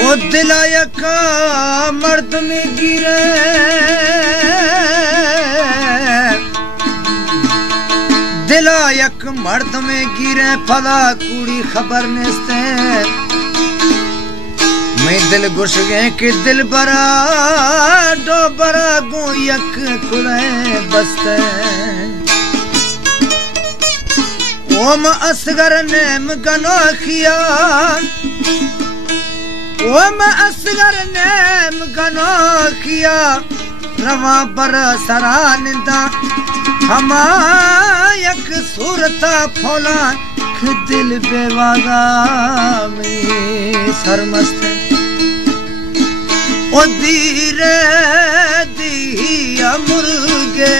वो दिलाया का मर्द में गिरे दिलायक मर्द में गिरे फला कुड़ी खबर नेस्ते मैं दिल घुस गए कि दिल बरा डो बरा गो यक कुले बसते ओम असगर नेम गनोखिया ओम असगर नेम गनोखिया रवा बर सरानिंदा हमायक सूरता फोला दिल बेवागा में सरमस्त ओ धीरे दिया मुर्गे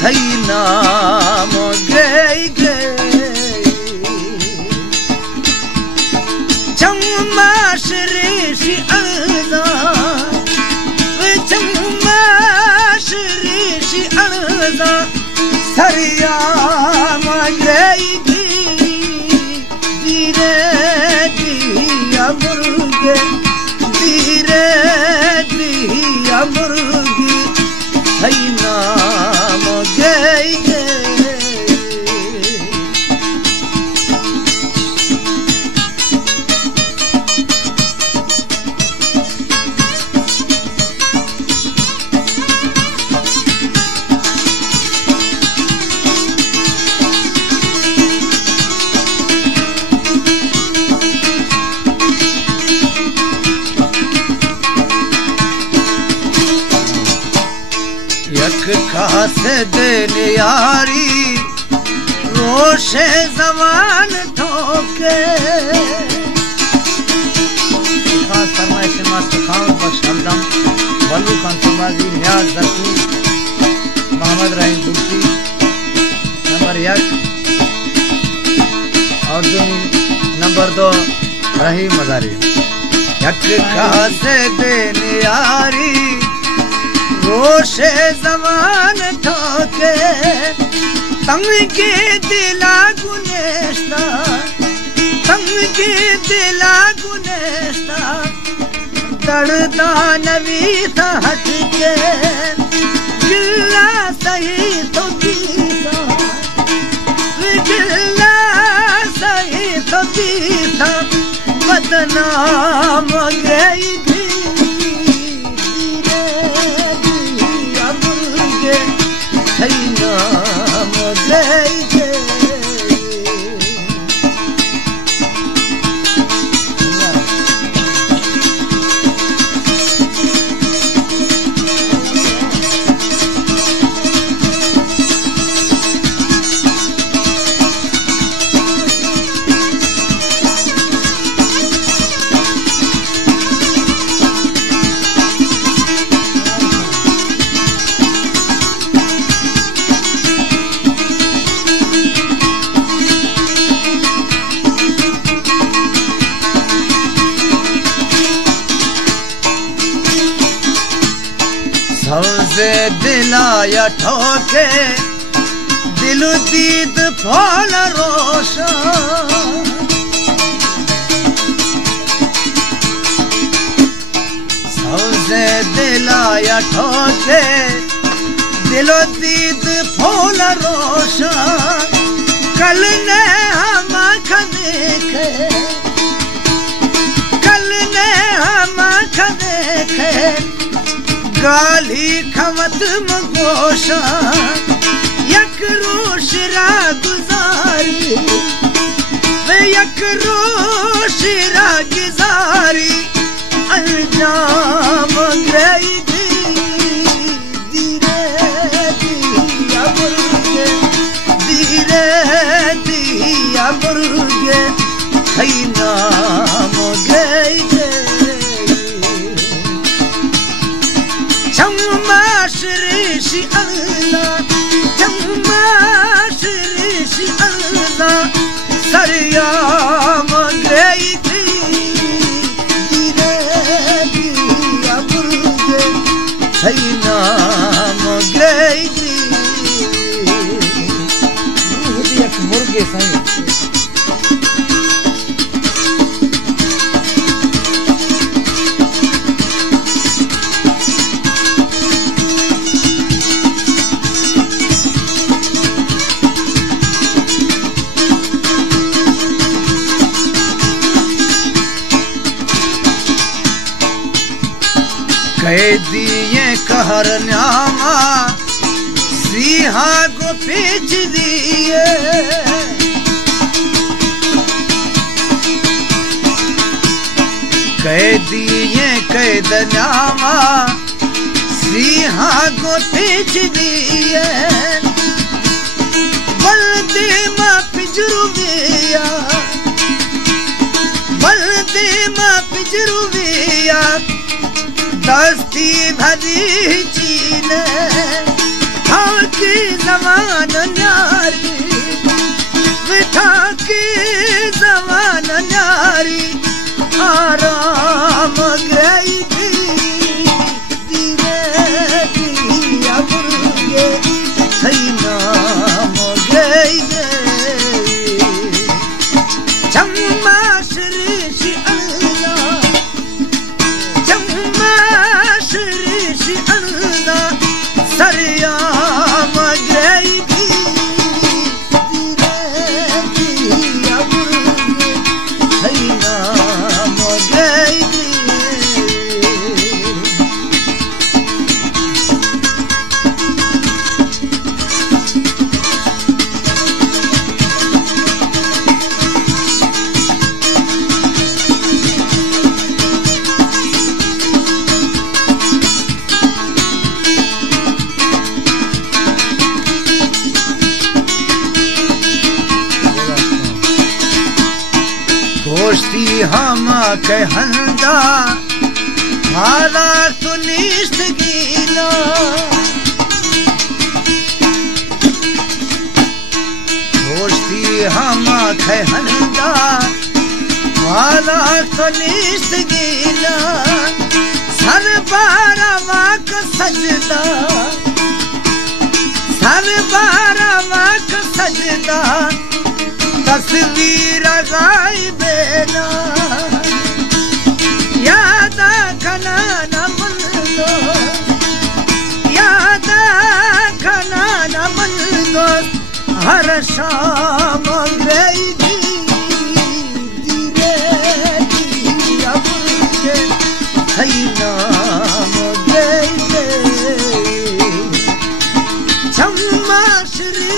थई नाम गई चम्माश ऋषि अनदा चम्माश ऋषि अनदा सरिया गई धीरे दिया मुर्गे धीरे दिया मुर्गी थई नाम गई खास दिन यारी रोशे जवान ठोके खास फरमाइश मास्टर खान बख्श हमदम वल्लू खान समाजी न्याज दस्तू मोहम्मद रहीम बुर्सी नंबर 1 और नंबर 2 रहीम मजारी यक खास दिन यारी रोशे जवान ठोके तंग के दिला गुनेस्ता तंग के दिला गुनेस्ता दर्दा नवीसा हट के गिल्ला सही तो गीता गिल्ला सही तो गीता बदनाम गई थई नाम गई सबसे दिलाया ठोके दिलो दीद फल रोशा सबसे दिलाया ठोके दिलो दीद फल रोशा कल ने हम देखे कल ने हम देखे गाली खमत मगोशा यक रोश रा गुजारी वे यक रोश रा गुजारी अंजाम गई धीरे दिया मुर्गे धीरे दिया मुर्गे थई नाम गई चम्माश ऋषि अल्लाह चम्माश ऋषि अल्लाह सरियाम गई धीरे दिया मुर्गे थई नाम गई गे साईं दिए कहर न्यामा सिहा को पीछ दिए दिए कैद न्यामा सिहा को पीछ दिए बल्दी मां पिजरुविया दस्ती भरी चीने ठाकी जमान न्यारी ठाकी जमान न्यारी आराम गई थी धीरे दिया मुर्गे सही नाम गई चम्मा श्री सरिया मगई थी दोस्ती हम कहंदा हारा तो निष्ठ गीला दोस्ती हम कहंदा हारा तो निष्ठ गीला सर बारा वाक सजदा सर बारा वाक सजदा तस्वीर गायबेना याद खना न मन दो याद खना न मन दो हर शाम गई धीरे दिया मुर्गे सही नाम गई चम्मा श्री